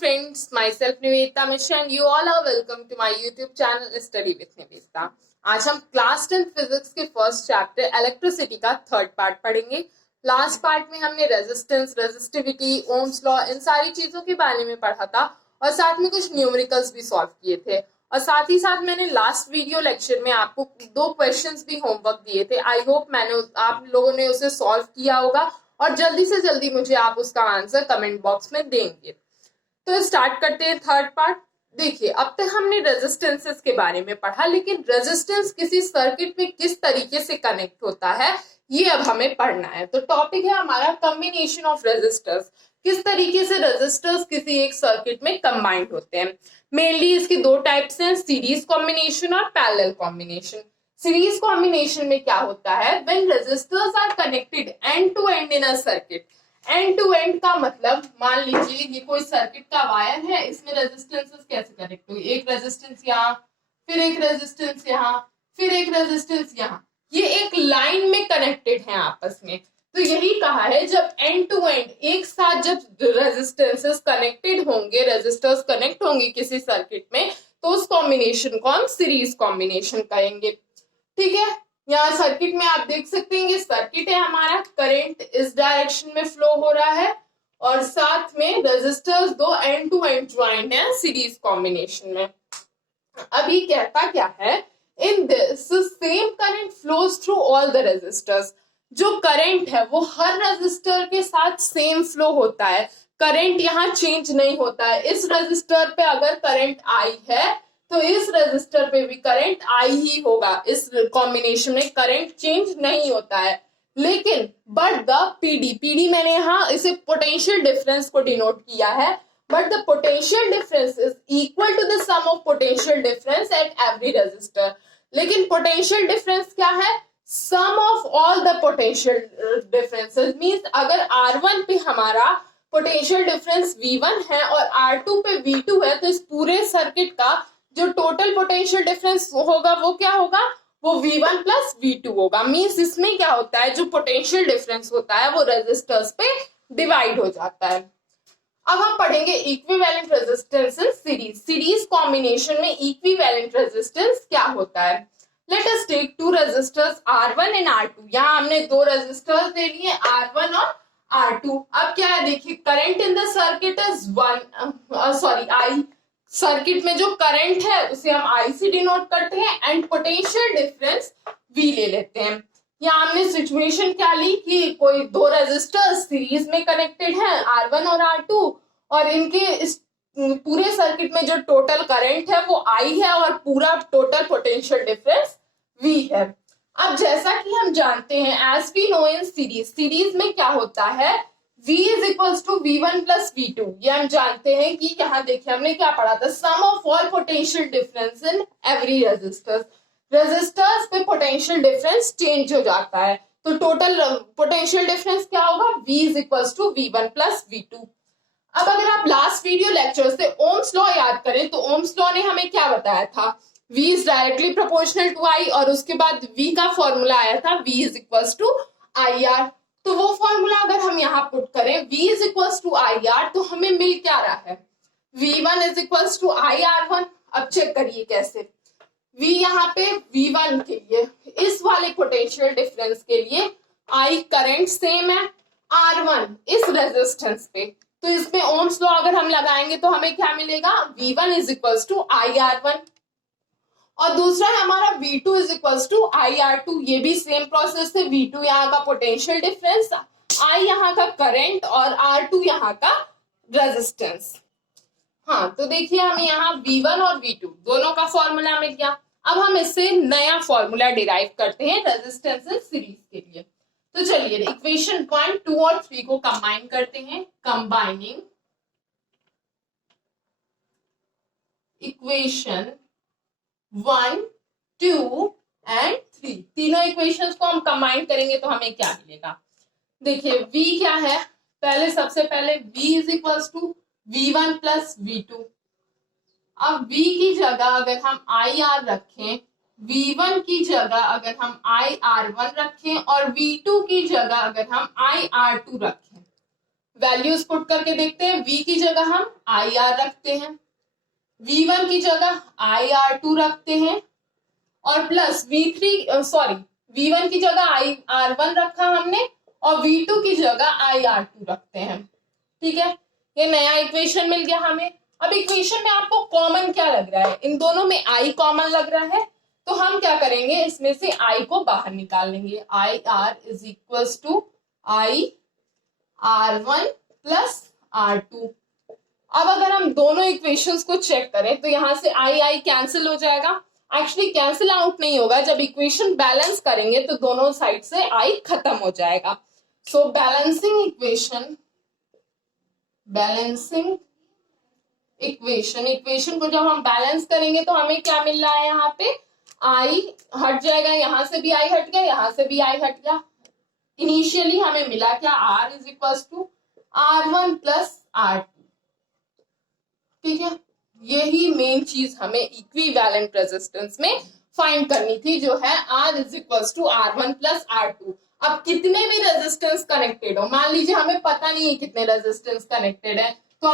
friends, myself Nivedita Mishra and you all are welcome to my YouTube channel Study with Nivedita। आज हम class 10 physics के first chapter electricity का third part पढ़ेंगे। Last part में हमने resistance, resistivity, Ohm's law in सारी चीजों के बारे में पढ़ा था और साथ में कुछ न्यूमेरिकल्स भी सॉल्व किए थे और साथ ही साथ मैंने लास्ट वीडियो लेक्चर में आपको 2 क्वेश्चंस भी होमवर्क दिए थे। आई होप मैंने आप लोगों ने उसे सॉल्व किया होगा और जल्दी से जल्दी मुझे आप उसका आंसर कमेंट बॉक्स में देंगे। तो स्टार्ट करते हैं थर्ड पार्ट। देखिए, अब तक हमने रेजिस्टेंसेस के बारे में पढ़ा, लेकिन रेजिस्टेंस किसी सर्किट में किस तरीके से कनेक्ट होता है ये अब हमें पढ़ना है। तो टॉपिक है हमारा कॉम्बिनेशन ऑफ रेजिस्टर्स। किस तरीके से रेजिस्टर्स किसी एक सर्किट में कंबाइंड होते हैं। मेनली इसके 2 टाइप्स हैं, सीरीज कॉम्बिनेशन और पैरेलल कॉम्बिनेशन। सीरीज कॉम्बिनेशन में क्या होता है, when resistors are connected end to end in a circuit. End to end का मतलब, मान लीजिए ये कोई सर्किट का वायर है, इसमें रेजिस्टेंसेस कैसे कनेक्ट हुई, एक रेजिस्टेंस यहाँ, फिर एक रेजिस्टेंस यहाँ, फिर एक रेजिस्टेंस यहाँ, ये एक लाइन में कनेक्टेड है आपस में। तो यही कहा है, जब एंड टू एंड एक साथ जब रेजिस्टेंसेस कनेक्टेड होंगे, रेजिस्टर्स कनेक्ट होंगे किसी सर्किट में, तो उस कॉम्बिनेशन को हम सीरीज कॉम्बिनेशन कहेंगे। ठीक है, यहाँ सर्किट में आप देख सकते हैं, ये सर्किट है हमारा, करंट इस डायरेक्शन में फ्लो हो रहा है और साथ में resistors 2 end to end joint है सीरीज कॉम्बिनेशन में। अभी कहता क्या है, in this same current flows through all the resistors. जो करंट है वो हर रेजिस्टर के साथ सेम फ्लो होता है, करंट यहाँ चेंज नहीं होता है। इस रेजिस्टर पे अगर करंट आई है तो इस रेजिस्टर पे भी करंट आई ही होगा। इस कॉम्बिनेशन में करंट चेंज नहीं होता है। लेकिन बट द पीडी मैंने यहाँ इसे पोटेंशियल डिफरेंस को डिनोट किया है, but the potential difference is equal to the sum of potential difference at every resistor. लेकिन पोटेंशियल डिफरेंस क्या है, sum of all the potential differences. Means अगर R1 पे हमारा पोटेंशियल डिफरेंस V1 है और R2 पे V2 है, तो इस पूरे सर्किट का जो टोटल पोटेंशियल डिफरेंस होगा वो क्या होगा, वो V1 प्लस V2 होगा। मींस इसमें क्या होता है, जो पोटेंशियल डिफरेंस होता है वो रेजिस्टर्स पे डिवाइड हो जाता है। अब हम पढ़ेंगे equivalent resistance in series. Series combination में इक्विवेलेंट रेजिस्टेंस क्या होता है। Let us take 2 resistors R1 and R2। यहाँ हमने 2 रेजिस्टर्स ले लिए, R1 और R2। अब क्या है, देखिए, current in the circuit is I। Circuit में जो करंट है उसे हम I से डिनोट करते हैं एंड पोटेंशियल डिफरेंस V ले लेते हैं। यहाँ हमने सिचुएशन क्या ली कि कोई 2 रेजिस्टर्स सीरीज में कनेक्टेड हैं, R1 और R2, और इनके इस पूरे सर्किट में जो टोटल करंट है वो I है और पूरा टोटल पोटेंशियल डिफरेंस V है। अब जैसा कि हम जानते हैं, as we know in series, series में क्या होता है, V is equals to V1 plus V2। ये हम जानते हैं कि यहाँ देखिए हमने क्या पढ़ा था, sum of all potential difference in every resistors. Resistors पे पोटेंशियल डिफरेंस चेंज हो जाता है, तो टोटल पोटेंशियल डिफरेंस क्या होगा, V is equals to V1 plus V2। अब अगर आप लास्ट वीडियो लेक्चर से ओम्स लॉ याद करें, तो ओम्स लॉ ने हमें क्या बताया था, V is directly proportional to I, और उसके बाद V का फॉर्मूला आया था V is equals to IR। तो वो फॉर्मूला अगर हम यहाँ पुट करें, V is equals to IR, तो हमें मिल क्या रहा है, V1 is equals to IR1। अब चेक करिए कैसे, V यहाँ पे V1 के लिए, इस वाले पोटेंशियल डिफरेंस के लिए I करंट सेम है, R1 इस रेजिस्टेंस पे, तो इसमें ओम्स लॉ अगर हम लगाएंगे तो हमें क्या मिलेगा, V1 is equals to IR1। और दूसरा है हमारा V2 is equals to IR2। ये भी सेम प्रोसेस है, V2 यहाँ का पोटेंशियल डिफरेंस, I यहाँ का करंट और R2 यहाँ का रेजिस्टेंस। हाँ, तो देखिए हमें यहाँ V1 और V2 दोनों का फॉर्मूला मिल गया। अब हम इससे नया फॉर्मूला डिराइव करते हैं रेजिस्टेंस इन सीरीज के लिए। तो चलिए इक्वेशन 1, 2 और 3 को कंबाइन करते हैं। कंबाइनिंग इक्वेशन 1, 2 एंड 3, तीनों इक्वेशंस को हम कंबाइन करेंगे तो हमें क्या मिलेगा। देखिए V क्या है, पहले सबसे पहले V is equals to V1 plus V2। अब V की जगह अगर हम IR रखें, V1 की जगह अगर हम IR1 रखें और V2 की जगह अगर हम IR2 रखें, वैल्यूज पुट करके देखते हैं। V की जगह हम IR रखते हैं, V1 की जगह IR2 रखते हैं और प्लस V1 की जगह IR1 रखा हमने और V2 की जगह IR2 रखते हैं। ठीक है, ये नया इक्वेशन मिल गया हमें। अब इक्वेशन में आपको कॉमन क्या लग रहा है? इन दोनों में I कॉमन लग रहा है, तो हम क्या करेंगे, इसमें से I को बाहर निकाल लेंगे। IR is equal to IR1 plus R2। अब अगर हम दोनों इक्वेशंस को चेक करें तो यहां से I कैंसिल हो जाएगा। एक्चुअली कैंसिल आउट नहीं होगा, जब इक्वेशन बैलेंस करेंगे तो दोनों साइड से I खत्म हो जाएगा। सो बैलेंसिंग इक्वेशन को जब हम बैलेंस करेंगे तो हमें क्या मिल रहा है, यहाँ पे I हट जाएगा, यहां से भी I हट गया, यहां से भी I हट गया। इनिशियली हमें मिला क्या, R is equal to R1 plus R2। ठीक है, यही मेन चीज हमें इक्विवेलेंट रेजिस्टेंस में फाइंड करनी थी, जो है R is equal to R1 plus R2। अब कितने भी रेजिस्टेंस कनेक्टेड हो, मान लीजिए हमें पता नहीं है कितने रेजिस्टेंस कनेक्टेड है, तो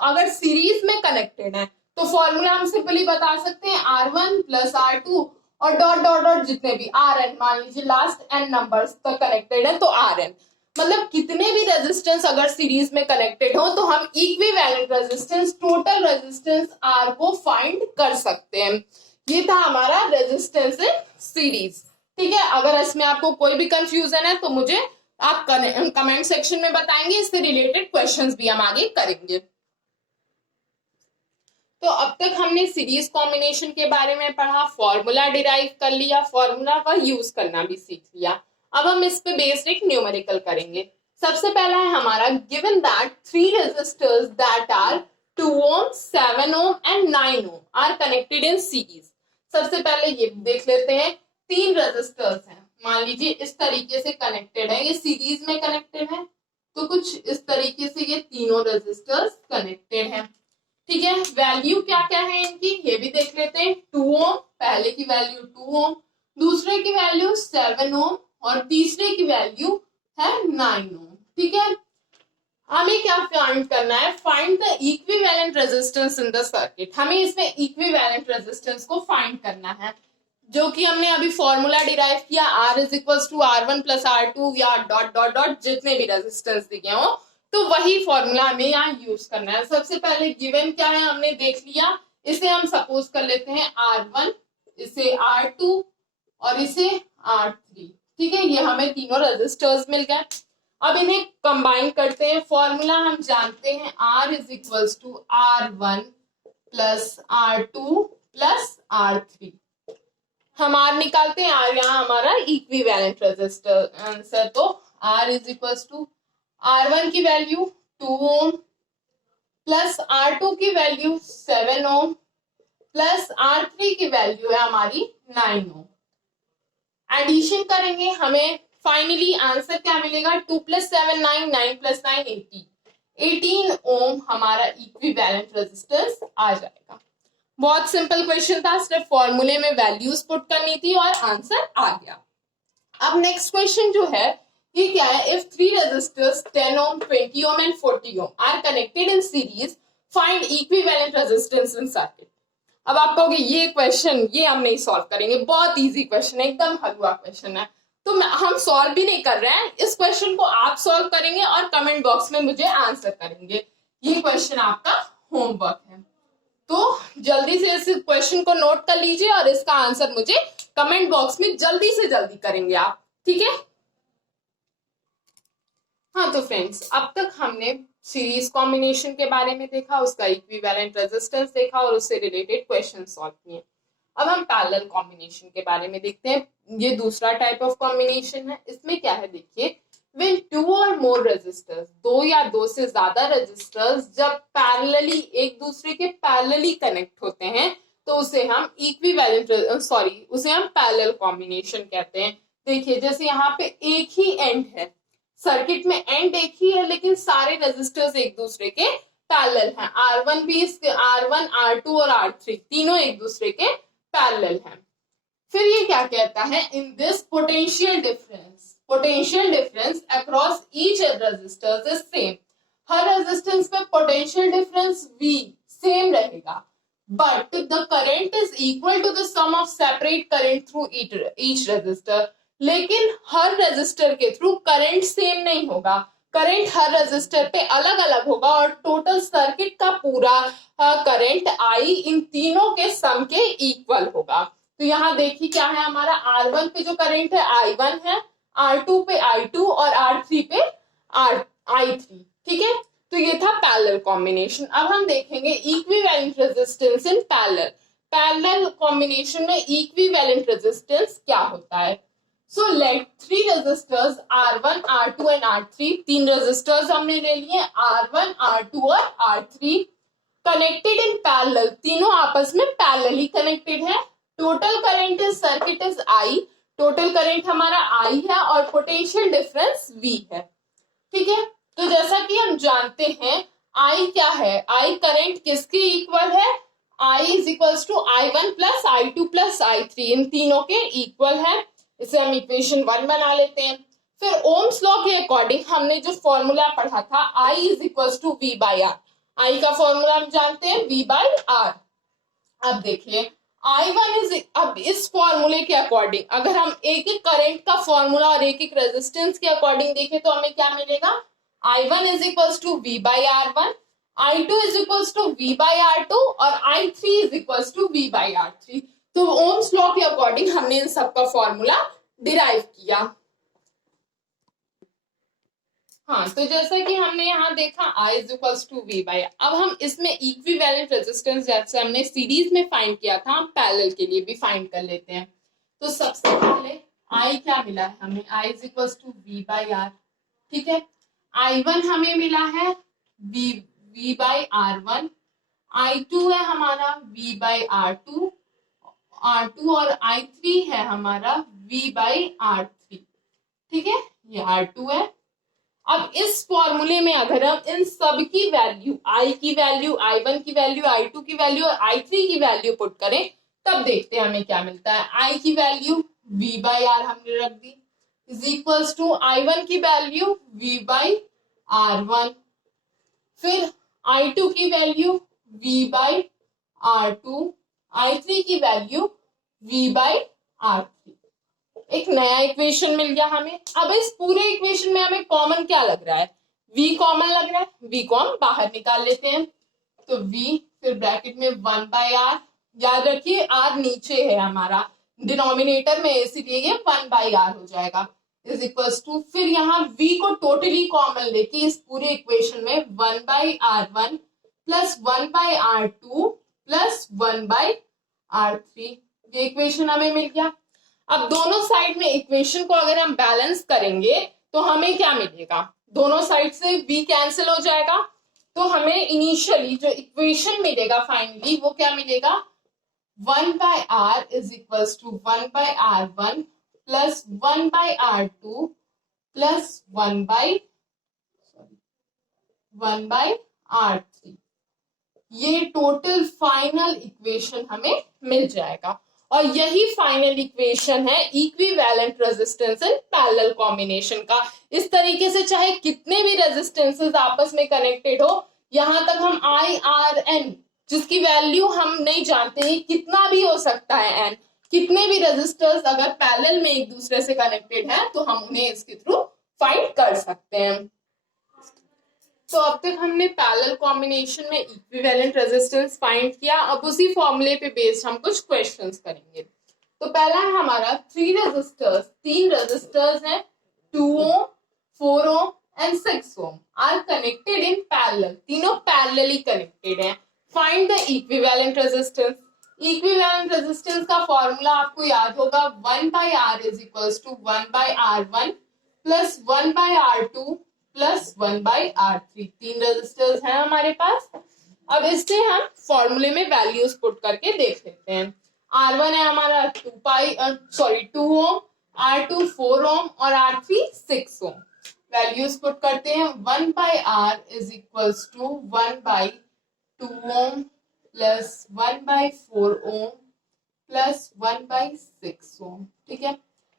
अगर सीरीज में कनेक्टेड है तो फॉर्मूला हम सिंपली बता सकते हैं R1 प्लस R2 और डॉट डॉट डॉट जितने भी Rn, मान लीजिए लास्ट n नंबर्स तक कनेक्टेड है तो Rn, मतलब कितने भी रेजिस्टेंस अगर सीरीज में कनेक्टेड हो तो हम equivalent resistance, total resistance R को फाइंड कर सकते हैं। ये था हमारा रेजिस्टेंस इन सीरीज। ठीक है, अगर इसमें आपको कोई भी कंफ्यूजन है तो मुझे आप कमेंट सेक्शन में बताएंगे, इससे रिलेटेड क्वेश्चंस भी हम आगे करेंगे। तो अब तक हमने सीरीज कॉम्बिनेशन के बारे में पढ़ा, फॉर्मूला डिराइव कर लिया, फॉर्मूला का यूज करना भी सीख लिया। अब हम इस पे बेस्ड एक न्यूमेरिकल करेंगे। सबसे पहला है हमारा, given that 3 resistors that are 2 ohm, 7 ohm and 9 ohm are connected in series. सबसे पहले ये देख लेते हैं, 3 रेजिस्टर्स हैं, मान लीजिए इस तरीके से कनेक्टेड है, ये सीरीज में कनेक्टेड है, तो कुछ इस तरीके से ये तीनों रेजिस्टर्स कनेक्टेड हैं। ठीक है, वैल्यू क्या क्या है इनकी ये भी देख लेते हैं। 2 ohm, पहले की वैल्यू 2 ohm, दूसरे की वैल्यू 7 ohm और तीसरे की वैल्यू है 9 ohm। ठीक है, हमें क्या फाइंड करना है, find the equivalent resistance in the circuit. हमें इसमें इक्विवेलेंट रेजिस्टेंस को फाइंड करना है, जो कि हमने अभी फॉर्मूला डिराइव किया, R is equal to R1 plus R2 या डॉट डॉट डॉट जितने भी रेजिस्टेंस दिए हो, तो वही फॉर्मूला हमें यहाँ यूज करना है। सबसे पहले गिवन क्या है हमने देख लिया, इसे हम सपोज कर लेते हैं R1, इसे R2 और इसे R3। ठीक है, ये हमें तीनों रेजिस्टर्स मिल गए। अब इन्हें कंबाइन करते हैं, फॉर्मूला हम जानते हैं, R is equal to R1 plus R2 plus R3। हम R निकालते हैं, R यहाँ हमारा इक्विवेलेंट रेजिस्टेंस है, तो R is equal to R1 की वैल्यू 2 ohm प्लस R2 की वैल्यू 7 ohm प्लस R3 की वैल्यू है हमारी 9 ohm। एडिशन करेंगे, हमें फाइनली आंसर क्या मिलेगा, 2 प्लस 7 9, 9 प्लस 9 18 ohm हमारा इक्विवेलेंट रेजिस्टेंस आ जाएगा। बहुत सिंपल क्वेश्चन था, सिर्फ फॉर्मूले में वैल्यूज पुट करनी थी और आंसर आ गया। अब नेक्स्ट क्वेश्चन जो है ये क्या है, if 3 resistors 10 ohm, 20 ohm and 40 ohm are connected in series, find equivalent resistance in circuit. अब आप कहोगे ये क्वेश्चन ये हम नहीं सॉल्व करेंगे, बहुत इजी क्वेश्चन है, एकदम हलवा क्वेश्चन है, तो हम सॉल्व भी नहीं कर रहे हैं, इस क्वेश्चन को आप सॉल्व करेंगे और कमेंट बॉक्स में मुझे आंसर करेंगे। ये क्वेश्चन आपका होमवर्क है, तो जल्दी से इस क्वेश्चन को नोट कर लीजिए और इसका आंसर मुझे कमेंट बॉक्स में जल्दी से जल्दी करेंगे आप। ठीक है, हाँ तो फ्रेंड्स, अब तक हमने सीरीज कॉम्बिनेशन के बारे में देखा, उसका इक्विवेलेंट रेजिस्टेंस देखा और उससे रिलेटेड क्वेश्चन सॉल्व किए। अब हम पैरेलल कॉम्बिनेशन के बारे में देखते हैं, ये दूसरा टाइप ऑफ कॉम्बिनेशन है। इसमें क्या है देखिए, व्हेन 2 और मोर रेजिस्टर्स, 2 या 2 से ज्यादा रेजिस्टर्स जब पैरेलली एक दूसरे के पैरेलली कनेक्ट होते हैं तो उसे हम उसे हम पैरेलल कॉम्बिनेशन कहते हैं। देखिए जैसे यहाँ पे एक ही एंड है, सर्किट में एंड एक ही है लेकिन सारे रेजिस्टर्स एक दूसरे के पैरेलल हैं, R1 भी R1 R2 और R3 तीनों एक दूसरे के पैरेलल हैं। फिर ये क्या कहता है, in this potential potential difference across each resistors is same. हर रेजिस्टेंस पे पोटेंशियल डिफरेंस V सेम रहेगा, but the current is equal to the sum of separate current through each resistor. लेकिन हर रेजिस्टर के थ्रू करंट सेम नहीं होगा, current हर resistor पे अलग अलग होगा और टोटल सर्किट का पूरा करंट I इन तीनों के सम के इक्वल होगा। तो यहाँ देखिए क्या है, हमारा R1 पे जो करंट है I1 है, R2 पे I2 और R3 पे I3। ठीक है, तो ये था पैरेलल कॉम्बिनेशन। अब हम देखेंगे equivalent resistance in parallel. Parallel combination में इक्विवेलेंट रेजिस्टेंस क्या होता है? So let three resistors R1, R2 and R3, तीन रेजिस्टर्स हमने ले लिए R1, R2 और R3, कनेक्टेड इन पैरेलल, तीनों आपस में पैरेलली कनेक्टेड है। Total current is circuit is I, total current हमारा I है और पोटेंशियल डिफरेंस V है। ठीक है, तो जैसा कि हम जानते हैं I क्या है, I करंट किसके इक्वल है? I is equals to I1 plus I2 plus I3, इन तीनों के इक्वल है। इसे हम इक्वेशन 1 बना लेते हैं। फिर ओम्स लॉ के अकॉर्डिंग हमने जो फॉर्मूला पढ़ा था I is equals to V by R, I का फॉर्मूला हम जानते हैं V बाई R। अब देखिए I1 इज, अब इस फॉर्मूले के अकॉर्डिंग अगर हम एक एक करंट का फॉर्मूला और एक एक रेजिस्टेंस के अकॉर्डिंग देखें तो हमें क्या मिलेगा? I1 is equals to V by R1, I2 is equals to V by R2 और I3 is equals to V by R3। तो ओम्स लॉ के अकॉर्डिंग हमने इन सबका फॉर्मूला डिराइव किया। हाँ, तो जैसा कि हमने यहाँ देखा I is equals to V by, अब हम इसमें इक्विवेलेंट रेजिस्टेंस जैसे हमने सीरीज में फाइंड किया था, हम पैरेलल के लिए भी फाइंड कर लेते हैं। तो सबसे पहले I क्या मिला है हमें? I is equals to V by R। ठीक है, I1 हमें मिला है V बाई R1, I2 है हमारा V बाई R2 और I3 है हमारा V बाई R3। ठीक है, ये R2 है। अब इस फॉर्मूले में अगर हम इन सब की वैल्यू, I की वैल्यू, I1 की वैल्यू, I2 की वैल्यू और I3 की वैल्यू पुट करें तब देखते हैं हमें क्या मिलता है। I की वैल्यू V बाई R हमने रख दी इज इक्वल्स टू I1 की वैल्यू V बाई R1, फिर I2 की value V by R2, I3 की वैल्यू V बाई R3। एक नया इक्वेशन मिल गया हमें। अब इस पूरे इक्वेशन में हमें कॉमन क्या लग रहा है? V कॉमन लग रहा है, V को हम बाहर निकाल लेते हैं। तो V फिर ब्रैकेट में 1 बाई R, याद रखिए R नीचे है हमारा डिनोमिनेटर में, इसीलिए ये 1 बाई R हो जाएगा इज इक्वल्स टू, फिर यहाँ V को टोटली कॉमन लेके इस पूरे इक्वेशन में 1 by R1 plus 1 by R2 plus 1 by R3, ये इक्वेशन हमें मिल गया। अब दोनों साइड में इक्वेशन को अगर हम बैलेंस करेंगे तो हमें क्या मिलेगा? दोनों साइड से V कैंसिल हो जाएगा, तो हमें इनिशियली जो इक्वेशन मिलेगा फाइनली वो क्या मिलेगा? 1 by R is equals to 1 by R1 plus 1 by R2 plus 1 by R3, ये टोटल फाइनल इक्वेशन हमें मिल जाएगा। और यही फाइनल इक्वेशन है equivalent resistance in parallel combination का। इस तरीके से चाहे कितने भी रेजिस्टेंसेस आपस में कनेक्टेड हो, यहां तक हम IRN जिसकी वैल्यू हम नहीं जानते कितना भी हो सकता है, एन कितने भी रेजिस्टर्स अगर पैरेलल में एक दूसरे से कनेक्टेड है तो हम उन्हें इसके थ्रू फाइंड कर सकते हैं। तो अब तक हमने पैरेलल कॉम्बिनेशन में इक्विवेलेंट रेजिस्टेंस फाइंड किया। अब उसी फॉर्मूले पे बेस्ड हम कुछ क्वेश्चंस करेंगे। तो पहला है हमारा तीन रेजिस्टर्स हैं 2 ohm, 4 ohm and 6 ohm are connected in parallel, तीनों पैरेलली कनेक्टेड हैं। Find the equivalent resistance. Equivalent resistance का फॉर्मूला आपको याद होगा 1 by R is equals to 1 by R1 plus 1 by R2 plus 1 by R3, तीन resistors हैं हमारे पास। अब इससे हम फॉर्मूले में वैल्यूज पुट करके देख लेते हैं। R1 है हमारा 2 ohm, R2 4 ohm और R3 6 ohm। वैल्यूज पुट करते हैं। 1 by R is equals to 1 by 2 ohm plus 1 by 4 ohm plus 1 by 6 ohm। ठीक है,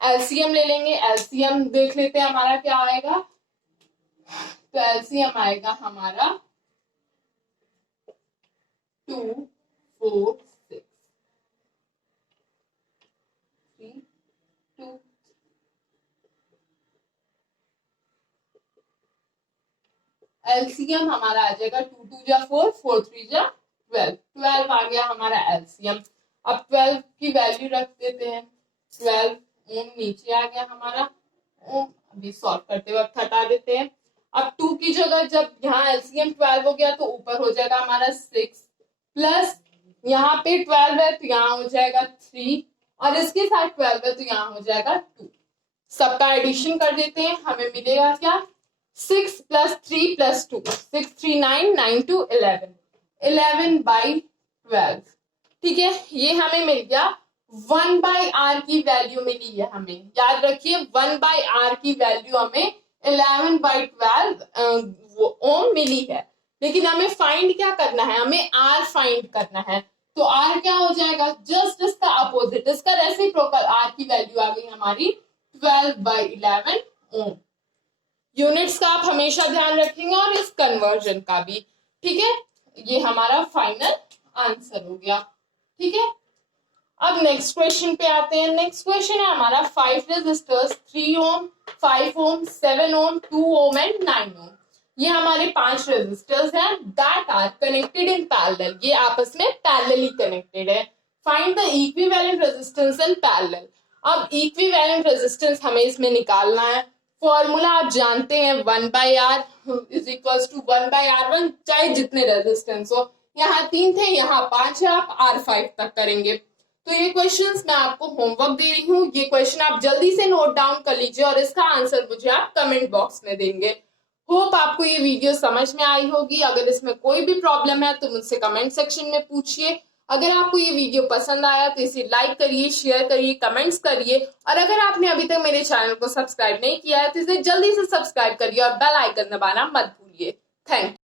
एलसीएम ले लेंगे, एलसीएम देख लेते हैं हमारा क्या आएगा। तो एलसीएम आएगा हमारा 2 4 6 3 2 एलसीएम हमारा आ जाएगा 2 2 जा 4 4 3 जा 12 12 आ गया हमारा एलसीएम। अब 12 की वैल्यू रख देते हैं, 12 ओम नीचे आ गया हमारा, ओम अभी सॉल्व करते वक्त हटा देते हैं। अब 2 की जगह जब यहाँ एलसीएम 12 हो गया तो ऊपर हो जाएगा हमारा 6 प्लस यहाँ पे 12 है तो यहाँ हो जाएगा 3 और इसके साथ 12 है तो यहाँ हो जाएगा 2। सबका एडिशन कर देते हैं, हमें मिलेगा क्या 6 प्लस 3 प्लस 2 6 3 9 9 2 11 11/12। ठीक है, ये हमें मिल गया 1/r की वैल्यू मिली है हमें, याद रखिए 1/r की वैल्यू हमें 11/12 ओम मिली है। लेकिन हमें फाइंड क्या करना है, हमें r फाइंड करना है। तो r क्या हो जाएगा, जस्ट इसका अपोजिट, इसका रेसिप्रोकल, r की वैल्यू आ गई हमारी 12/11 ओम। यूनिट्स का आप हमेशा ध्यान रखेंगे और इस कन्वर्जन का भी। ठीक है, ये हमारा फाइनल आंसर हो गया। ठीक है, अब नेक्स्ट क्वेश्चन पे आते हैं। नेक्स्ट क्वेश्चन है हमारा 5 resistors 3 Om 5 Om 7 Om 2 ohm and 9 ओम। ये हमारे 5 रेजिस्टर्स हैं that are connected in parallel, ये आपस में पैरेलली कनेक्टेड है। Find the equivalent resistance in parallel. अब इक्विवेलेंट रेजिस्टेंस हमें इसमें निकालना है। फॉर्मूला आप जानते हैं 1/r is equals to 1/r1, चाहे जितने रेजिस्टेंस हो। यहाँ 3 थे, यहाँ 5 है, आप R5 तक करेंगे। तो ये क्वेश्चंस मैं आपको होमवर्क दे रही हूँ, ये क्वेश्चन आप जल्दी से नोट डाउन कर लीजिए और इसका आंसर मुझे आप कमेंट बॉक्स में देंगे। होप आपको ये वीडियो समझ में आई होगी। अगर इसमें कोई भी प्रॉब्लम है तो मुझसे कमेंट सेक्शन में पूछिए। अगर आपको ये वीडियो पसंद आया तो इसे लाइक करिए, शेयर करिए, कमेंट्स करिए और अगर आपने अभी तक मेरे चैनल को सब्सक्राइब नहीं किया है तो इसे जल्दी से सब्सक्राइब करिए और बेल आइकन दबाना मत भूलिए। Thank you.